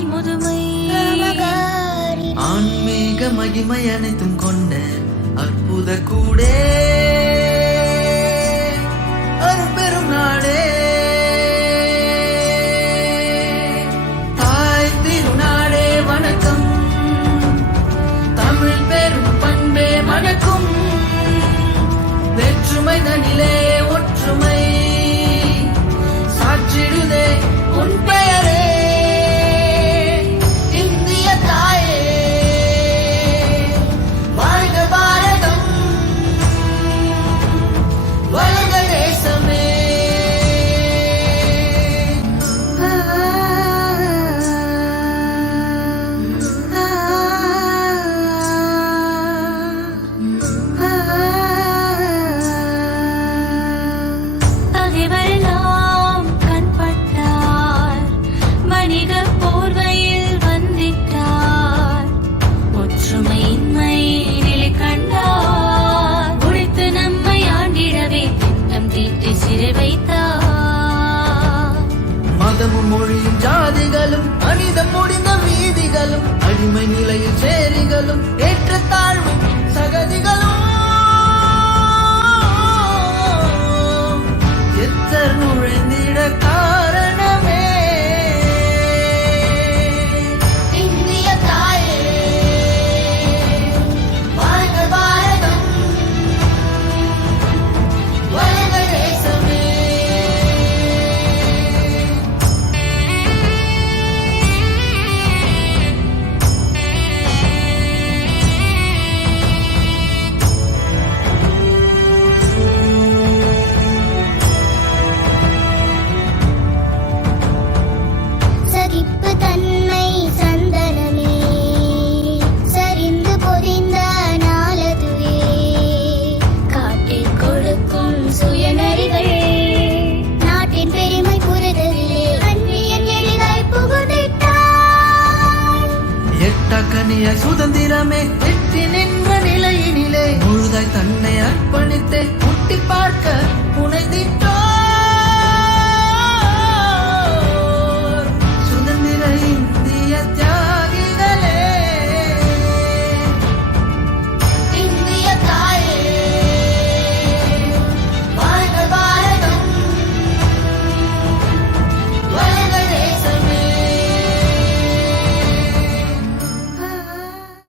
வாழ்வில் முதுமை ஆன்மீக மகிமை அனைத்தும் கொண்ட அற்புத கூடே அரும்பெரும் நாடே தாய் திருநாடே வணக்கம் தமிழ் பெரும் பண்பே வணக்கம் வேற்றுமை தனிலே ஒற்றுமை சாற்றிடுதே உன் பெயரே இந்திய தாயே வாழ்க பாரதம் வாழ்க தேசமே பகைவரெல்லாம் கண்பட்டார் வணிக போர்வையில் வந்திட்டார் ஒற்றுமையின்மை நிலை கண்டார் உழைத்து நம்மை ஆண்டிடவே திட்டம் தீட்டி சிறை வைத்தார் மதமும் மொழியும் ஜாதிகளும் அனிதம் முடிந்த வீதிகளும் அடிமை நிலையில் சேரிகளும் ஏற்றத்தாழ்வும் சகதிகளும் எத்தர் நுழைந்திட காரணமே இந்திய தாயே வாழ்க பாரதம் வாழ்க தேசமே சகிப்பு தன்மை சந்தனமே சரிந்து பொதிந்த நாளதுவே காட்டிக் கொடுக்கும் சுயநரிகள் நாட்டின் பெருமை புரிதலிலே அந்நியன் எளிதாய் புகுதிட்டார் எட்டக்கனியாய் சுதந்திரமே எட்டி நின்ற நிலையினிலே முழுதாய் தன்னை அர்ப்பணித்தே முட்டி பார்க்க புனைதிட்டோ